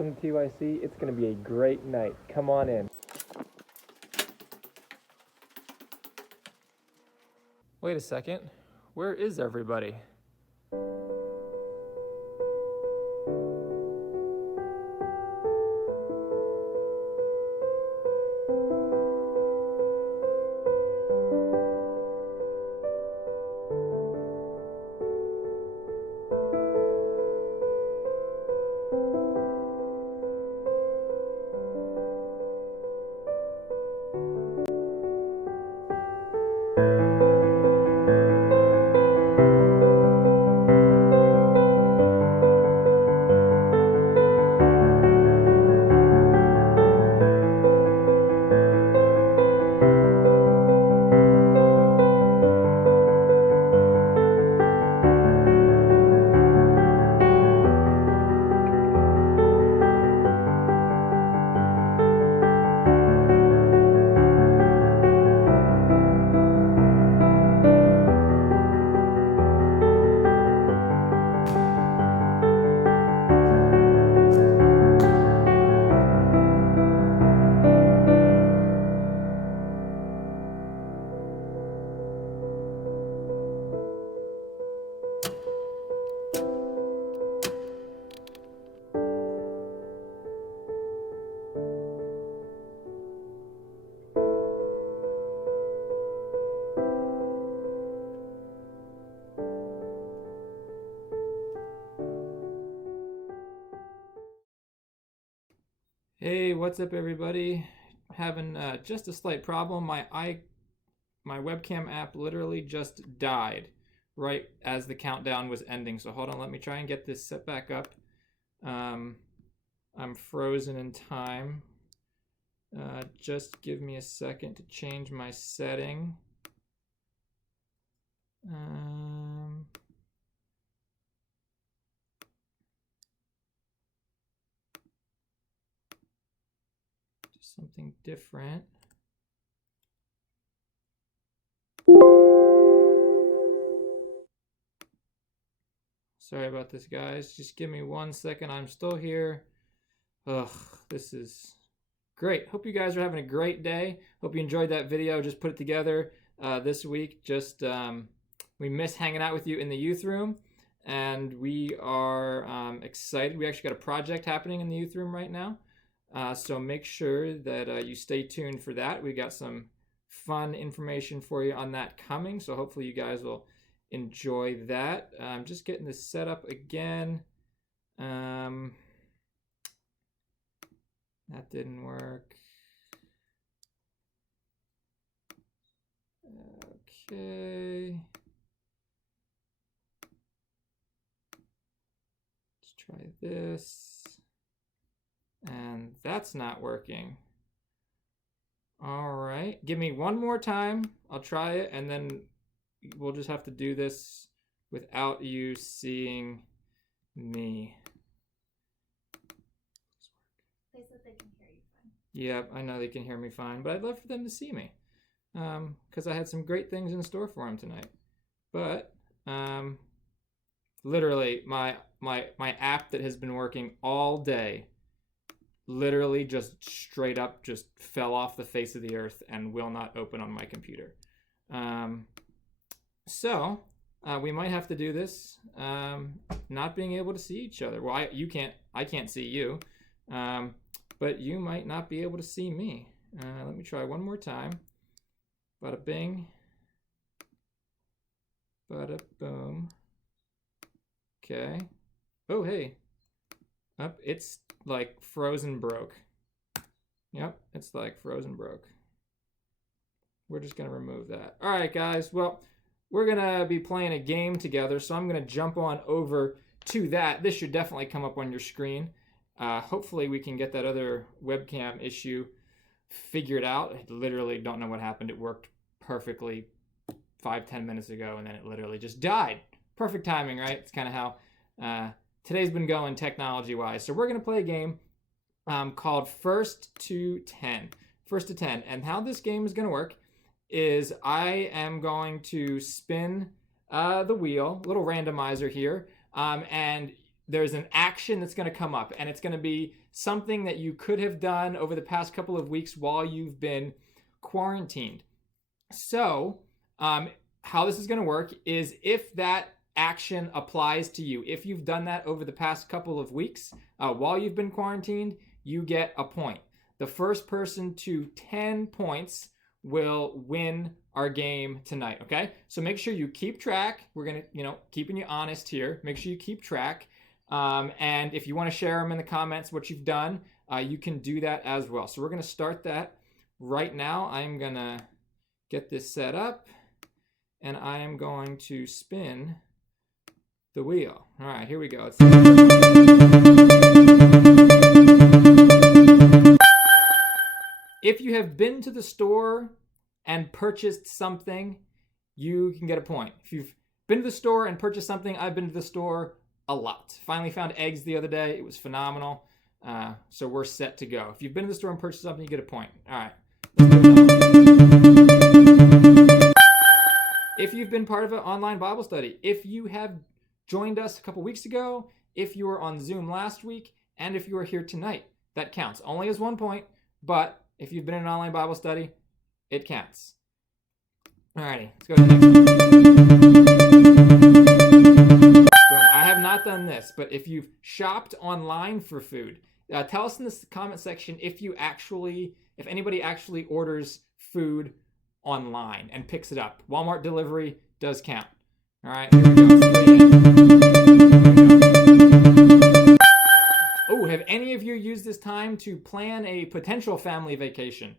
Welcome to TYC. It's going to be a great night. Come on in. Wait a second. Where is everybody? Hey, what's up, everybody? Having just a slight problem. My webcam app literally just died right as the countdown was ending. So hold on, let me try and get this set back up. I'm frozen in time. Just give me a second to change my setting. Something different. Sorry about this, guys. Just give me 1 second. I'm still here. Ugh, this is great. Hope you guys are having a great day. Hope you enjoyed that video. Just put it together this week. We miss hanging out with you in the youth room, and we are excited. We actually got a project happening in the youth room right now. So make sure that you stay tuned for that. We got some fun information for you on that coming. So hopefully you guys will enjoy that. I'm just getting this set up again. That didn't work. Okay. Let's try this. And that's not working. All right, give me one more time. I'll try it, and then we'll just have to do this without you seeing me. They said they can hear you fine. Yep, I know they can hear me fine, but I'd love for them to see me, because I had some great things in store for them tonight. But literally, my app that has been working all day literally just straight up just fell off the face of the earth and will not open on my computer. So we might have to do this not being able to see each other. Well, I can't see you, but you might not be able to see me. Let me try one more time. Bada bing, bada boom. Okay. Oh, hey. It's like frozen broke. Yep, it's like frozen broke. We're just gonna remove that. All right, guys. Well, we're gonna be playing a game together, so I'm gonna jump on over to that. This should definitely come up on your screen. Hopefully we can get that other webcam issue figured out. I literally don't know what happened. It worked perfectly 5-10 minutes ago, and then it literally just died. Perfect timing, right? It's kind of how today's been going technology-wise. So we're going to play a game called First to 10. First to 10. And how this game is going to work is I am going to spin the wheel, a little randomizer here, and there's an action that's going to come up, and it's going to be something that you could have done over the past couple of weeks while you've been quarantined. So how this is going to work is if that action applies to you, if you've done that over the past couple of weeks while you've been quarantined, you get a point. The first person to 10 points will win our game tonight, okay? So make sure you keep track. We're going to, keeping you honest here. Make sure you keep track. And if you want to share them in the comments, what you've done, you can do that as well. So we're going to start that right now. I'm going to get this set up, and I am going to spin the wheel. All right, here we go. If you have been to the store and purchased something, you can get a point. If you've been to the store and purchased something, I've been to the store a lot. Finally found eggs the other day. It was phenomenal. So we're set to go. If you've been to the store and purchased something, you get a point. All right. If you've been part of an online Bible study, if you have joined us a couple weeks ago, if you were on Zoom last week, and if you are here tonight, that counts. Only as 1 point, but if you've been in an online Bible study, it counts. Alrighty, let's go to the next one. Boom. I have not done this, but if you've shopped online for food, tell us in the comment section if anybody actually orders food online and picks it up. Walmart delivery does count. All right, here we go. Oh, have any of you used this time to plan a potential family vacation?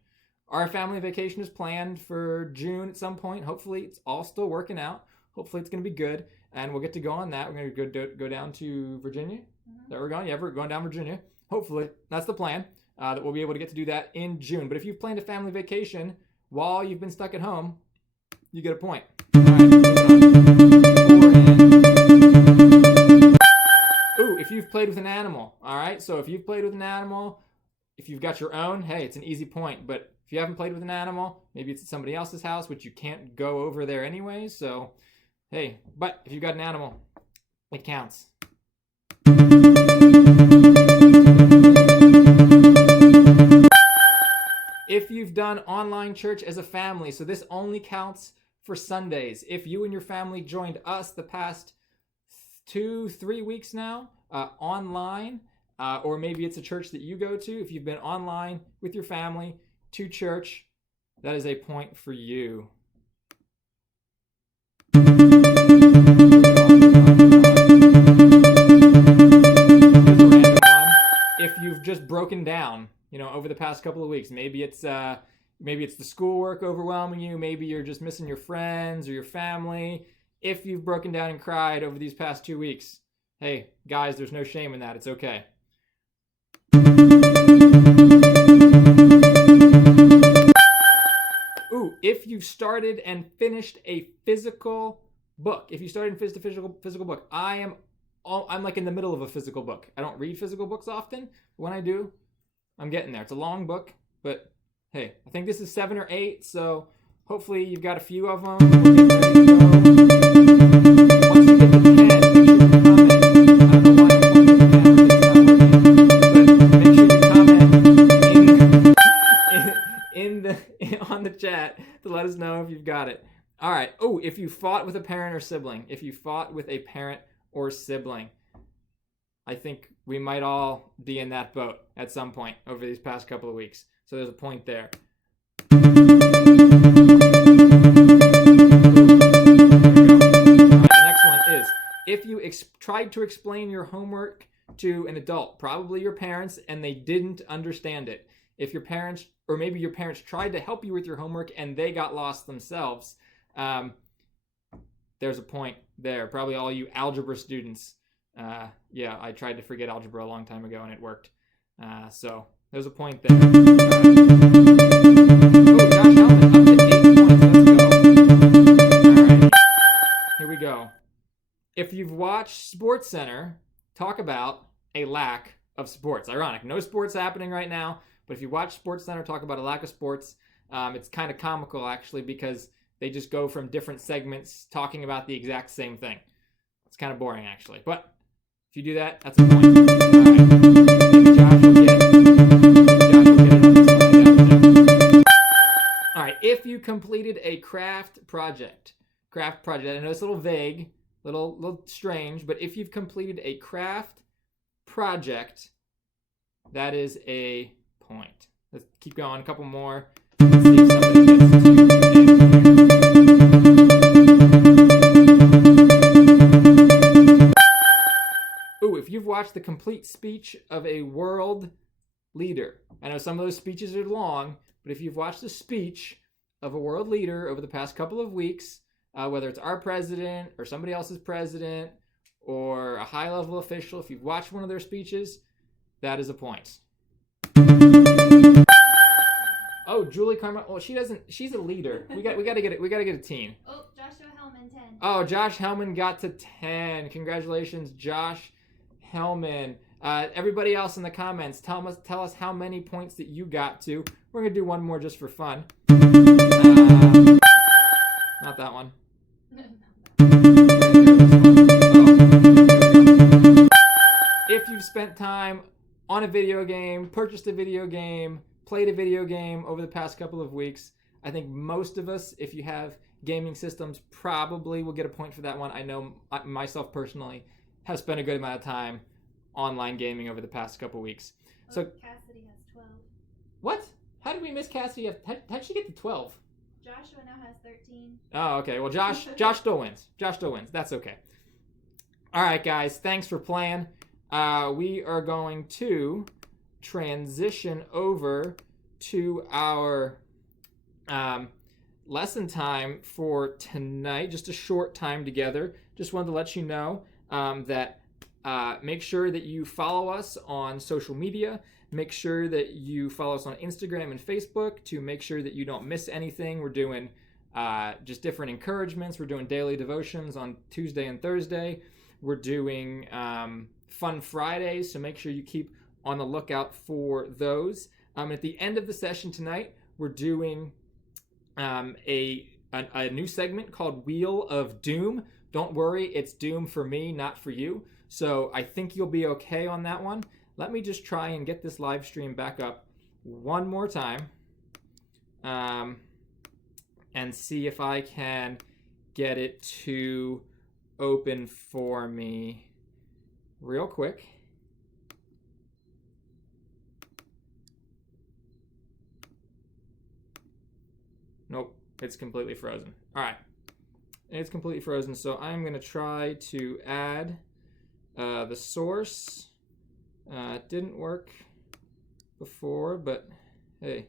Our family vacation is planned for June at some point. Hopefully, it's all still working out. Hopefully, it's going to be good, and we'll get to go on that. We're going to go down to Virginia. There we're going. Yeah, we're going down Virginia. Hopefully, that's the plan, that we'll be able to get to do that in June. But if you've planned a family vacation while you've been stuck at home, you get a point. All right, ooh, if you've played with an animal, all right? So if you've played with an animal, if you've got your own, hey, it's an easy point. But if you haven't played with an animal, maybe it's at somebody else's house, which you can't go over there anyway. So, hey, but if you've got an animal, it counts. If you've done online church as a family, so this only counts for Sundays. If you and your family joined us the past 2-3 weeks now online, or maybe it's a church that you go to, if you've been online with your family to church, that is a point for you. If you've just broken down, over the past couple of weeks, maybe it's the schoolwork overwhelming you, maybe you're just missing your friends or your family. If you've broken down and cried over these past 2 weeks, hey, guys, there's no shame in that. It's okay. Ooh, if you started and finished a physical book, I'm like in the middle of a physical book. I don't read physical books often. When I do, I'm getting there. It's a long book, but hey, I think this is 7 or 8, so hopefully you've got a few of them. We'll get ready to go. Once you get to 10, make sure you comment. I don't know why I'm pointing to the camera because it's not working, but make sure you comment on the chat to let us know if you've got it. All right. Oh, if you fought with a parent or sibling. I think we might all be in that boat at some point over these past couple of weeks. So there's a point there. There we go. All right, the next one is, if you tried to explain your homework to an adult, probably your parents, and they didn't understand it. If your parents, or maybe your parents tried to help you with your homework and they got lost themselves, there's a point there. Probably all you algebra students. Yeah, I tried to forget algebra a long time ago and it worked. So there's a point there. Oh, Josh Hellman, up to 8 points. Let's go. All right, here we go. If you've watched SportsCenter talk about a lack of sports, ironic, no sports happening right now, but if you watch SportsCenter talk about a lack of sports, it's kind of comical actually, because they just go from different segments talking about the exact same thing. It's kind of boring actually, but If you do that, that's a point. All right. Maybe Josh will get it on this one. I doubt it. All right. If you completed a craft project, I know it's a little vague, little strange, but if you've completed a craft project, that is a point. Let's keep going. A couple more. Let's see if somebody gets Ooh, if you've watched the complete speech of a world leader, I know some of those speeches are long, but if you've watched a speech of a world leader over the past couple of weeks, whether it's our president or somebody else's president or a high-level official, if you've watched one of their speeches, that is a point. Oh, Julie Carmel. Well, she doesn't. She's a leader. We got to get it. We got to get a teen. Oh, Joshua Hellman 10. Oh, Josh Hellman got to 10. Congratulations, Josh Hellman. Everybody else in the comments, tell us how many points that you got to. We're gonna do one more just for fun. Not that one. If you've spent time on a video game, purchased a video game, played a video game over the past couple of weeks, I think most of us, if you have gaming systems, probably will get a point for that one. I know myself personally have spent a good amount of time online gaming over the past couple of weeks. So Cassidy has 12. What? How did we miss Cassidy? How'd she get to 12? Joshua now has 13. Oh, okay. Well, Josh still wins. Josh still wins. That's okay. All right, guys. Thanks for playing. We are going to transition over to our lesson time for tonight. Just a short time together. Just wanted to let you know that make sure that you follow us on social media. Make sure that you follow us on Instagram and Facebook to make sure that you don't miss anything. We're doing just different encouragements. We're doing daily devotions on Tuesday and Thursday. We're doing Fun Fridays, so make sure you keep on the lookout for those. At the end of the session tonight, we're doing a new segment called Wheel of Doom. Don't worry, it's doom for me, not for you. So I think you'll be okay on that one. Let me just try and get this live stream back up one more time and see if I can get it to open for me real quick. Nope, it's completely frozen. All right, it's completely frozen, so I'm going to try to add the source. It didn't work before, but hey,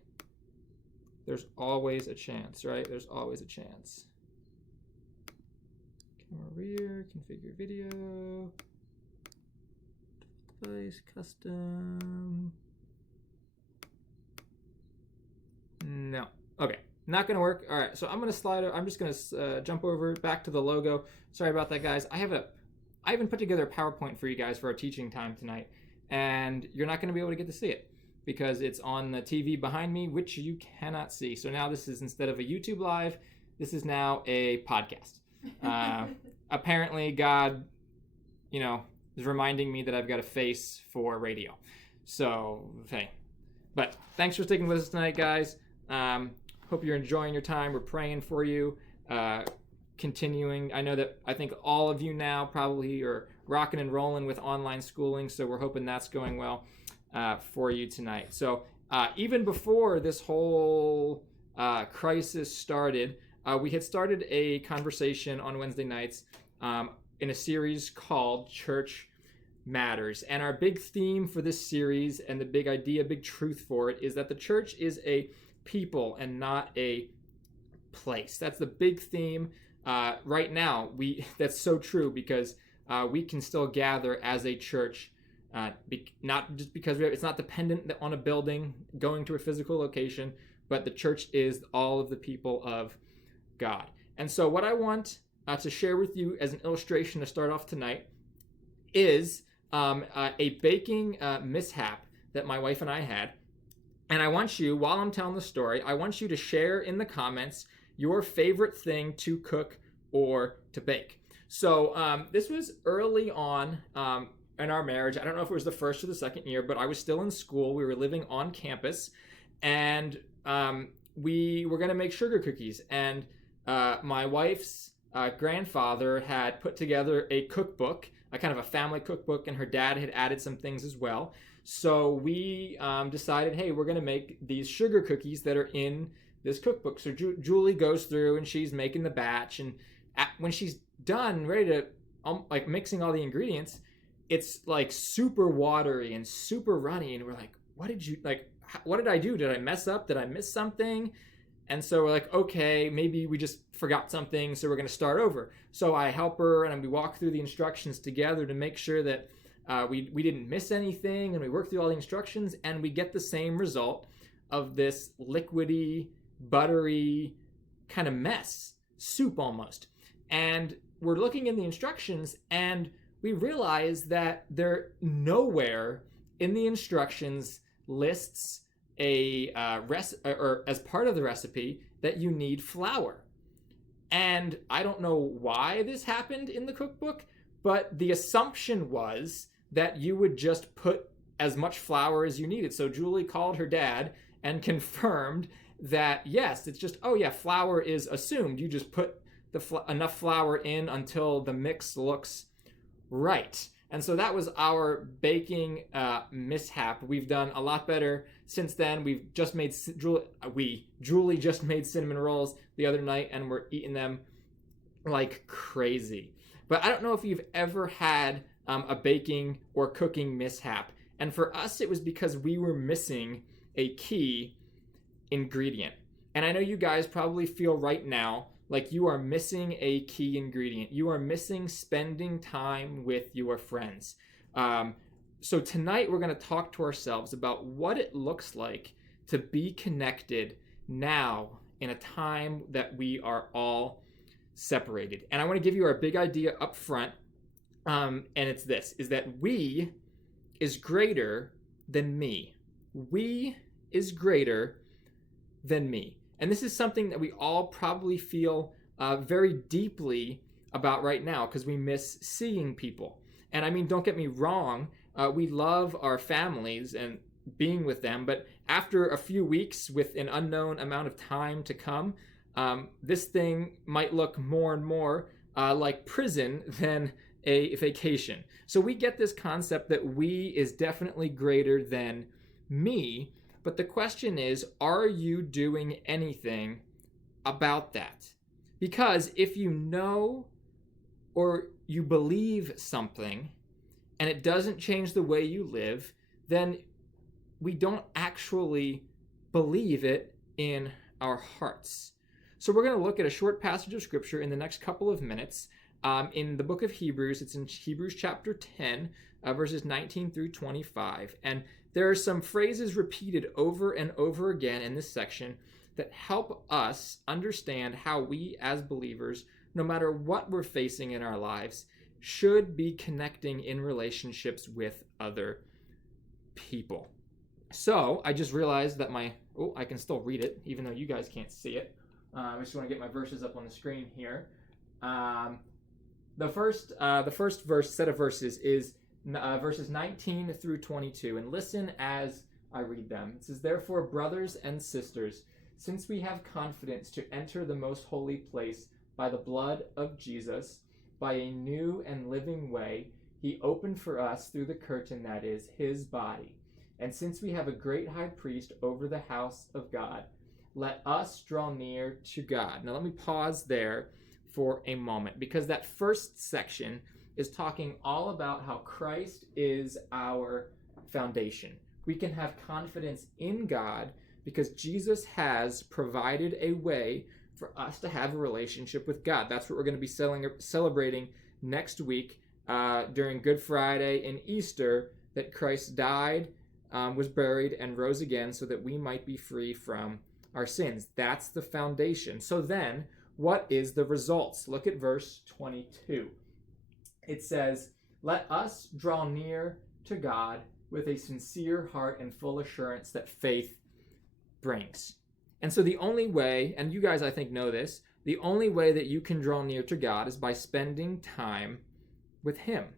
there's always a chance, right? There's always a chance. Camera rear, configure video, device, custom. No. Okay. Not going to work. All right. So I'm going to slide. I'm just going to jump over back to the logo. Sorry about that, guys. I even put together a PowerPoint for you guys for our teaching time tonight, and you're not going to be able to get to see it because it's on the TV behind me, which you cannot see. So now this is, instead of a YouTube live, this is now a podcast. Apparently God, is reminding me that I've got a face for radio. So, hey. But thanks for sticking with us tonight, guys. Hope you're enjoying your time. We're praying for you. Continuing. I think all of you now probably are rocking and rolling with online schooling, so we're hoping that's going well for you tonight. So even before this whole crisis started, we had started a conversation on Wednesday nights in a series called Church Matters. And our big theme for this series and the big idea, big truth for it, is that the church is a people and not a place. That's the big theme right now. That's so true because we can still gather as a church, not just because it's not dependent on a building going to a physical location, but the church is all of the people of God. And so what I want to share with you as an illustration to start off tonight is a baking mishap that my wife and I had. And I want you, while I'm telling the story, I want you to share in the comments your favorite thing to cook or to bake. So this was early on in our marriage. I don't know if it was the first or the second year, but I was still in school. We were living on campus, and we were going to make sugar cookies. And my wife's grandfather had put together a cookbook, a kind of a family cookbook, and her dad had added some things as well. So we decided, hey, we're going to make these sugar cookies that are in this cookbook. So Julie goes through and she's making the batch, and when she's done, ready to like mixing all the ingredients, it's like super watery and super runny, and we're like, what did I do? Did I mess up? Did I miss something? And so we're like, okay, maybe we just forgot something, so we're going to start over. So I help her, and we walk through the instructions together to make sure that we didn't miss anything, and we work through all the instructions, and we get the same result of this liquidy, buttery kind of mess, soup almost. And we're looking in the instructions, and we realize that there nowhere in the instructions lists or as part of the recipe that you need flour. And I don't know why this happened in the cookbook, but the assumption was that you would just put as much flour as you needed. So Julie called her dad and confirmed that, yes, it's just, oh yeah, flour is assumed. You just put enough flour in until the mix looks right. And so that was our baking mishap. We've done a lot better since then. We've just made Julie just made cinnamon rolls the other night, and we're eating them like crazy. But I don't know if you've ever had a baking or cooking mishap. And for us, it was because we were missing a key ingredient. And I know you guys probably feel right now like you are missing a key ingredient. You are missing spending time with your friends. So tonight we're going to talk to ourselves about what it looks like to be connected now in a time that we are all separated. And I want to give you our big idea up front. And it's this, is that we is greater than me. We is greater than me. And this is something that we all probably feel very deeply about right now because we miss seeing people. And I mean, don't get me wrong, we love our families and being with them, but after a few weeks with an unknown amount of time to come, this thing might look more and more like prison than a vacation. So we get this concept that we is definitely greater than me. But the question is, are you doing anything about that? Because if you know or you believe something and it doesn't change the way you live, then we don't actually believe it in our hearts. So we're going to look at a short passage of scripture in the next couple of minutes in the book of Hebrews. It's in Hebrews chapter 10, verses 19 through 25. And there are some phrases repeated over and over again in this section that help us understand how we as believers, no matter what we're facing in our lives, should be connecting in relationships with other people. So I just realized that I can still read it, even though you guys can't see it. I just want to get my verses up on the screen here. The first set of verses is verses 19 through 22, and listen as I read them. It says, "Therefore, brothers and sisters, since we have confidence to enter the most holy place by the blood of Jesus, by a new and living way, he opened for us through the curtain that is his body. And since we have a great high priest over the house of God, let us draw near to God." Now let me pause there for a moment, because that first section is talking all about how Christ is our foundation. We can have confidence in God because Jesus has provided a way for us to have a relationship with God. That's what we're going to be celebrating next week during Good Friday and Easter, that Christ died, was buried, and rose again so that we might be free from our sins. That's the foundation. So then, what is the results? Look at verse 22. It says, "Let us draw near to God with a sincere heart and full assurance that faith brings." And so the only way, and you guys I think know this, the only way that you can draw near to God is by spending time with him.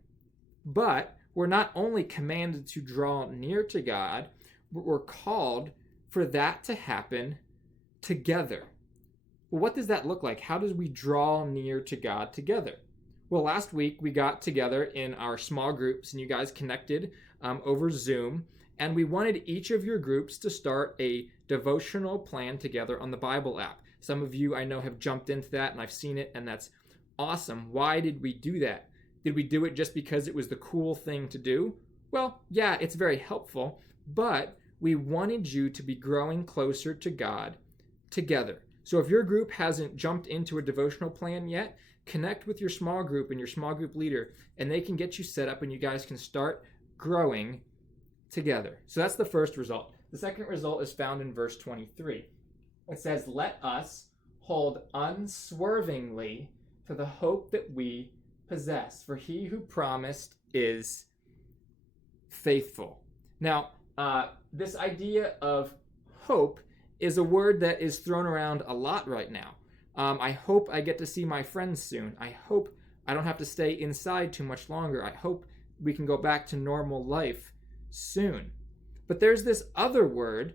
But we're not only commanded to draw near to God, but we're called for that to happen together. Well, what does that look like? How does we draw near to God together? Well, last week we got together in our small groups and you guys connected over Zoom, and we wanted each of your groups to start a devotional plan together on the Bible app. Some of you I know have jumped into that and I've seen it, and that's awesome. Why did we do that? Did we do it just because it was the cool thing to do? Well, yeah, it's very helpful, but we wanted you to be growing closer to God together. So if your group hasn't jumped into a devotional plan yet, connect with your small group and your small group leader, and they can get you set up and you guys can start growing together. So that's the first result. The second result is found in verse 23. It says, "Let us hold unswervingly to the hope that we possess, for he who promised is faithful." Now, this idea of hope is a word that is thrown around a lot right now. I hope I get to see my friends soon. I hope I don't have to stay inside too much longer. I hope we can go back to normal life soon. But there's this other word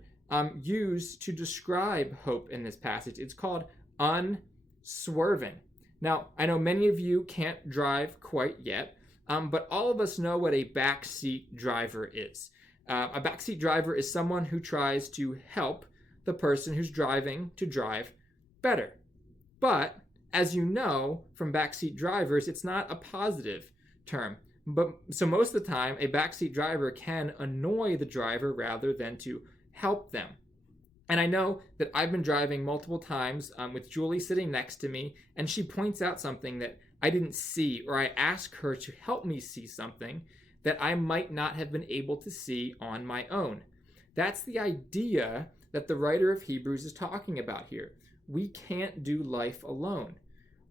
used to describe hope in this passage. It's called unswerving. Now, I know many of you can't drive quite yet, but all of us know what a backseat driver is. A backseat driver is someone who tries to help the person who's driving to drive better. But, as you know from backseat drivers, it's not a positive term. So most of the time, a backseat driver can annoy the driver rather than to help them. And I know that I've been driving multiple times with Julie sitting next to me, and she points out something that I didn't see, or I ask her to help me see something that I might not have been able to see on my own. That's the idea that the writer of Hebrews is talking about here. We can't do life alone.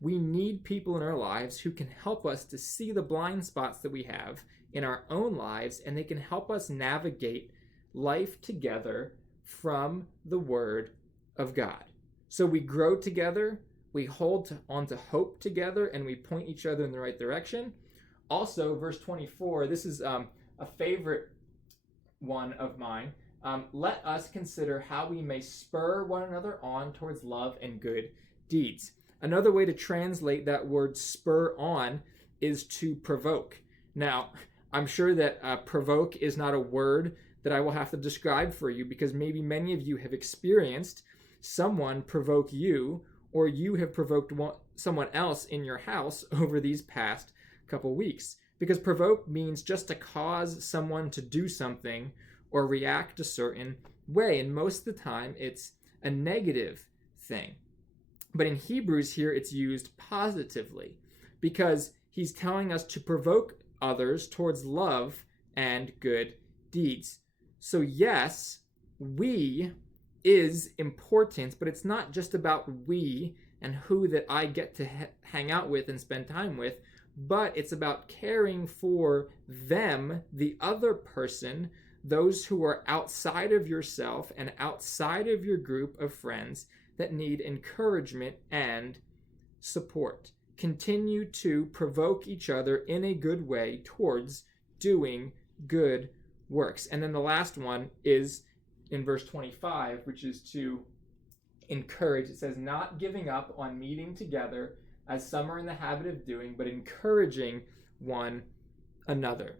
We need people in our lives who can help us to see the blind spots that we have in our own lives, and they can help us navigate life together from the Word of God. So we grow together, we hold on to hope together, and we point each other in the right direction. Also, verse 24, this is a favorite one of mine. Let us consider how we may spur one another on towards love and good deeds. Another way to translate that word spur on is to provoke. Now, I'm sure that provoke is not a word that I will have to describe for you, because maybe many of you have experienced someone provoke you, or you have provoked someone else in your house over these past couple weeks. Because provoke means just to cause someone to do something or react a certain way, and most of the time it's a negative thing. But in Hebrews here, it's used positively, because he's telling us to provoke others towards love and good deeds. So yes, we is important, but it's not just about we and who that I get to hang out with and spend time with, but it's about caring for them, the other person, those who are outside of yourself and outside of your group of friends that need encouragement and support. Continue to provoke each other in a good way towards doing good works. And then the last one is in verse 25, which is to encourage. It says, not giving up on meeting together as some are in the habit of doing, but encouraging one another.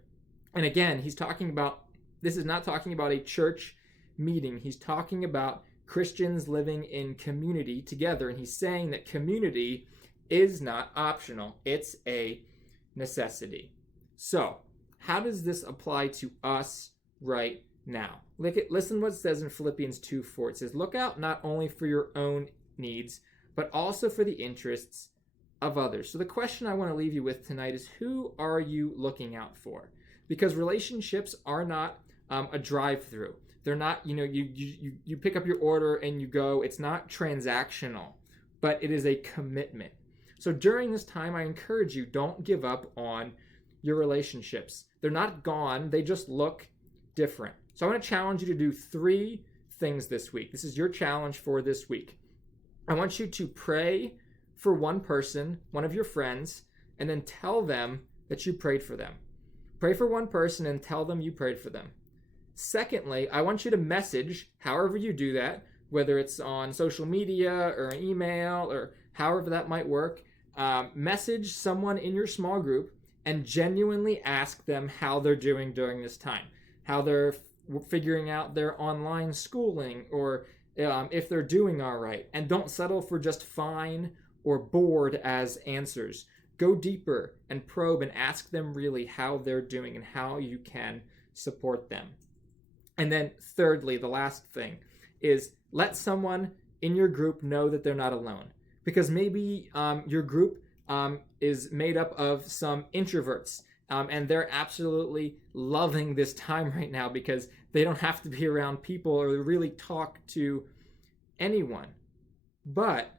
And again, he's talking about, this is not talking about a church meeting. He's talking about Christians living in community together. And he's saying that community is not optional. It's a necessity. So, how does this apply to us right now? Listen what it says in Philippians 2:4. It says, look out not only for your own needs, but also for the interests of others. So the question I want to leave you with tonight is, who are you looking out for? Because relationships are not a drive-through. They're not, you pick up your order and you go. It's not transactional, but it is a commitment. So during this time, I encourage you, don't give up on your relationships. They're not gone. They just look different. So I want to challenge you to do 3 things this week. This is your challenge for this week. I want you to pray for one person, one of your friends, and then tell them that you prayed for them. Pray for one person and tell them you prayed for them. Secondly, I want you to message, however you do that, whether it's on social media or an email or however that might work. Message someone in your small group and genuinely ask them how they're doing during this time, how they're figuring out their online schooling, or if they're doing all right. And don't settle for just fine or bored as answers. Go deeper and probe and ask them really how they're doing and how you can support them. And then thirdly, the last thing is let someone in your group know that they're not alone. Because maybe your group is made up of some introverts, and they're absolutely loving this time right now because they don't have to be around people or really talk to anyone. But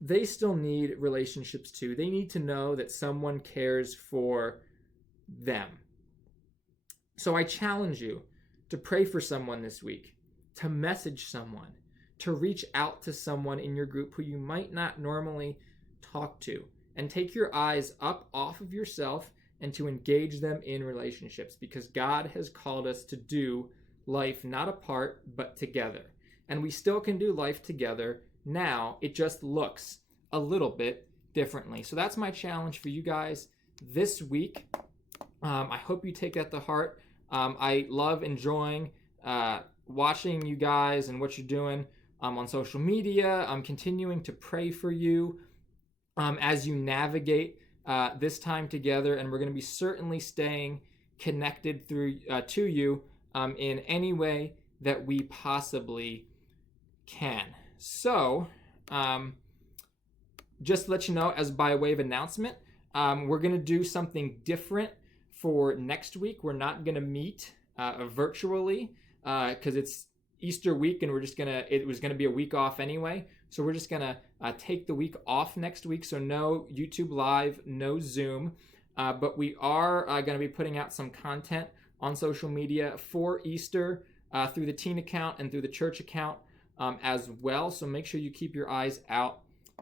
they still need relationships too. They need to know that someone cares for them. So I challenge you to pray for someone this week, to message someone, to reach out to someone in your group who you might not normally talk to, and take your eyes up off of yourself and to engage them in relationships, because God has called us to do life not apart but together. And we still can do life together now. It just looks a little bit differently. So that's my challenge for you guys this week. I hope you take that to heart. I love enjoying watching you guys and what you're doing on social media. I'm continuing to pray for you as you navigate this time together, and we're going to be certainly staying connected through to you in any way that we possibly can. So, just to let you know, as by way of announcement, we're going to do something different for next week. We're not going to meet virtually because it's Easter week, and it was going to be a week off anyway. So we're just going to take the week off next week. So no YouTube Live, no Zoom, but we are going to be putting out some content on social media for Easter through the teen account and through the church account as well. So make sure you keep your eyes out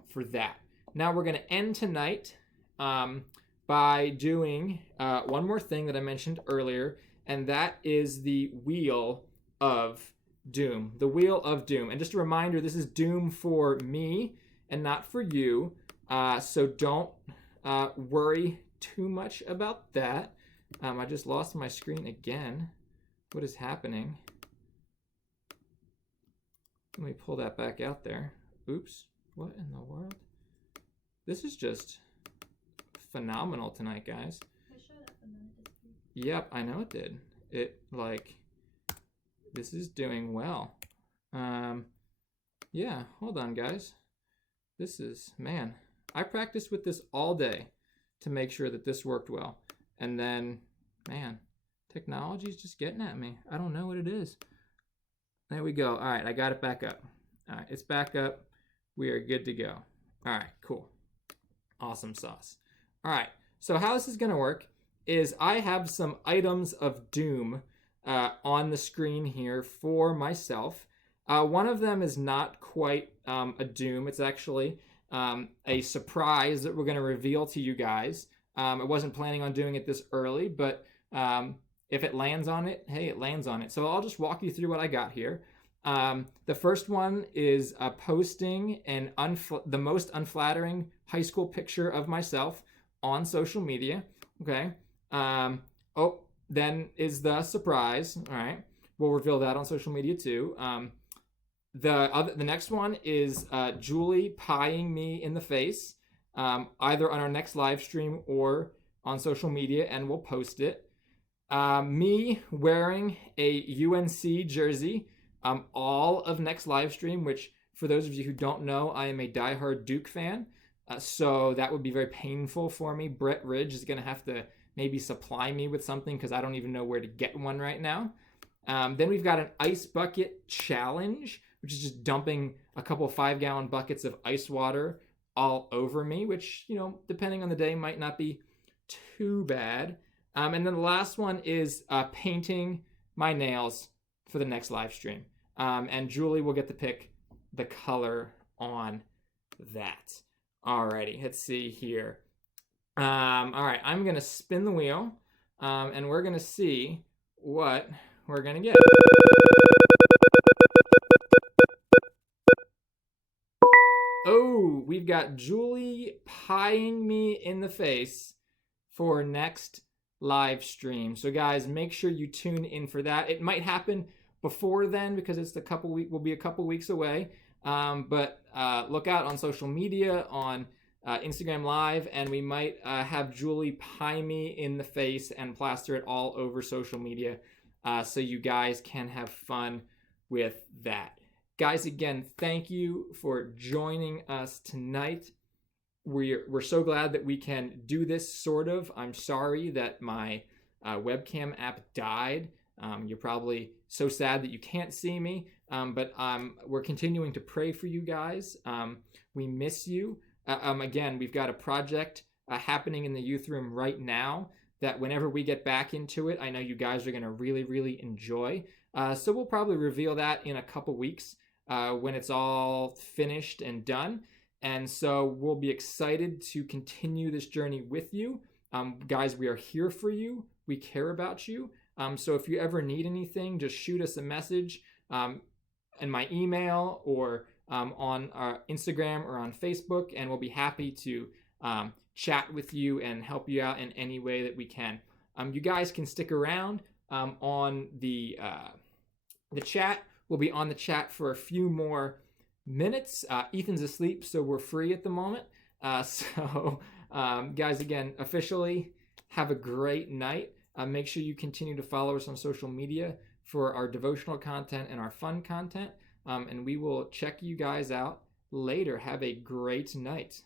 for that. Now we're going to end tonight by doing one more thing that I mentioned earlier, and that is the Wheel of Doom. The Wheel of Doom. And just a reminder, this is doom for me and not for you. So don't worry too much about that. I just lost my screen again. What is happening? Let me pull that back out there. Oops. What in the world? This is just phenomenal tonight, guys. It showed up and then it disappeared. Yep, I know it did. This is doing well. Yeah, hold on, guys. This is, man, I practiced with this all day to make sure that this worked well. And then, man, technology's just getting at me. I don't know what it is. There we go. All right, I got it back up. All right, it's back up. We are good to go. All right, cool. Awesome sauce. All right, so how this is going to work is I have some items of doom on the screen here for myself. One of them is not quite a doom. It's actually a surprise that we're going to reveal to you guys. I wasn't planning on doing it this early, but if it lands on it, hey, it lands on it. So I'll just walk you through what I got here. The first one is posting the most unflattering high school picture of myself on social media. Okay. Then is the surprise. All right. We'll reveal that on social media too. The next one is Julie pieing me in the face, either on our next live stream or on social media, and we'll post it. Me wearing a UNC jersey all of next live stream, which for those of you who don't know, I am a diehard Duke fan. So that would be very painful for me. Brett Ridge is going to have to maybe supply me with something because I don't even know where to get one right now. Then we've got an ice bucket challenge, which is just dumping a couple 5-gallon buckets of ice water all over me, which, depending on the day, might not be too bad. And then the last one is painting my nails for the next live stream. And Julie will get to pick the color on that. Alrighty, let's see here. All right, I'm going to spin the wheel. and we're gonna see what we're gonna get. Oh, we've got Julie pieing me in the face for next live stream. So guys, make sure you tune in for that. It might happen before then because it's will be a couple weeks away. But look out on social media, on Instagram Live, and we might have Julie pie me in the face and plaster it all over social media, so you guys can have fun with that. Guys, again, thank you for joining us tonight. We're so glad that we can do this, sort of. I'm sorry that my webcam app died. You're probably so sad that you can't see me, but we're continuing to pray for you guys. We miss you. Again, we've got a project happening in the youth room right now that whenever we get back into it, I know you guys are going to really, really enjoy. So we'll probably reveal that in a couple weeks when it's all finished and done. And so we'll be excited to continue this journey with you. Guys, we are here for you. We care about you. So if you ever need anything, just shoot us a message in my email or on our Instagram or on Facebook, and we'll be happy to chat with you and help you out in any way that we can. You guys can stick around on the chat. We'll be on the chat for a few more minutes. Ethan's asleep, so we're free at the moment. Guys, again, officially, have a great night. Make sure you continue to follow us on social media for our devotional content and our fun content. And we will check you guys out later. Have a great night.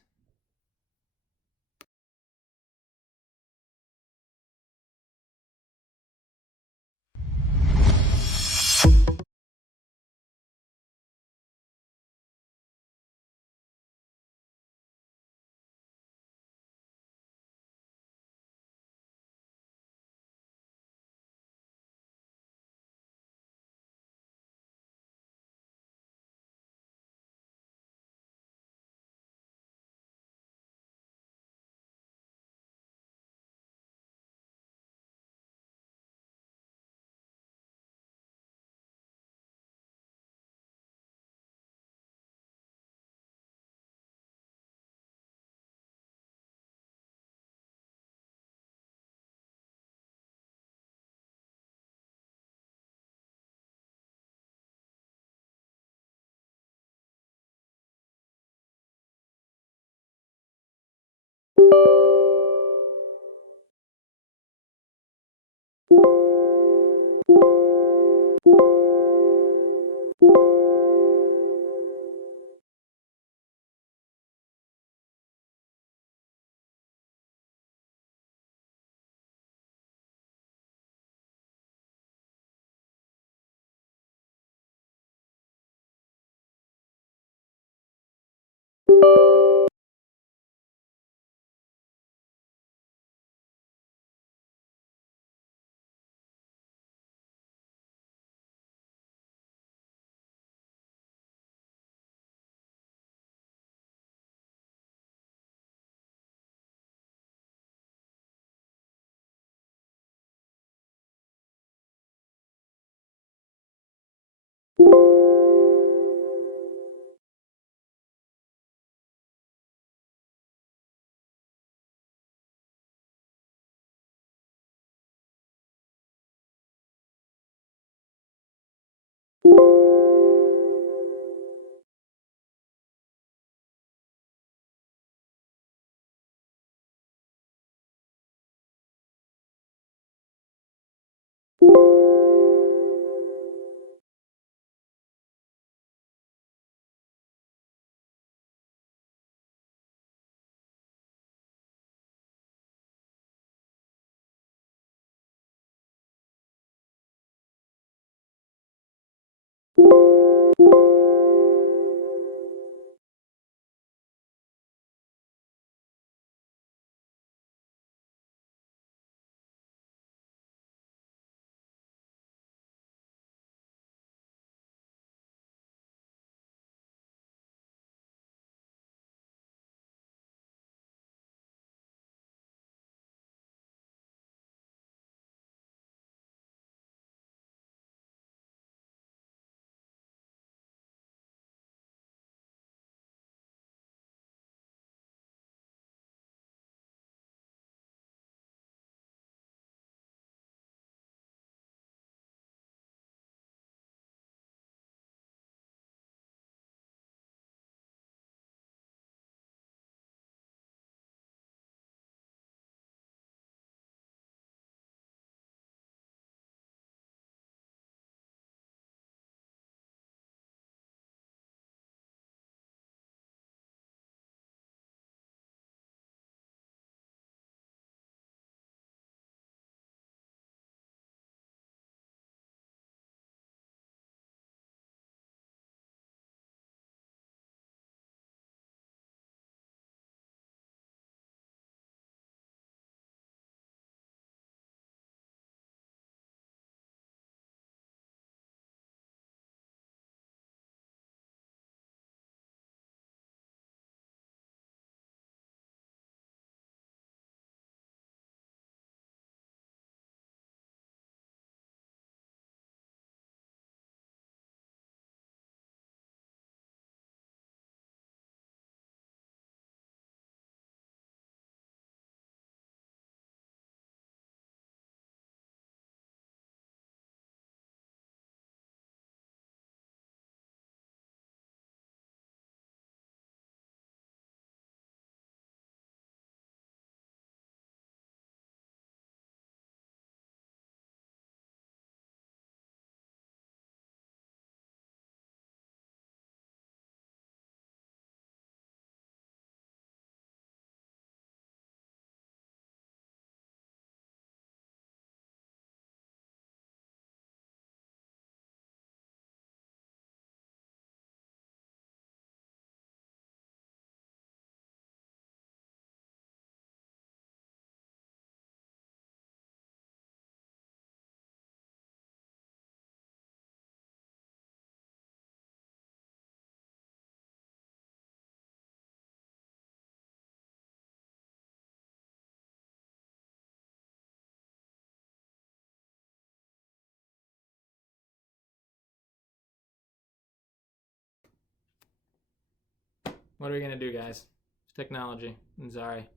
What are we gonna do, guys? It's technology. I'm sorry.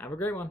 Have a great one.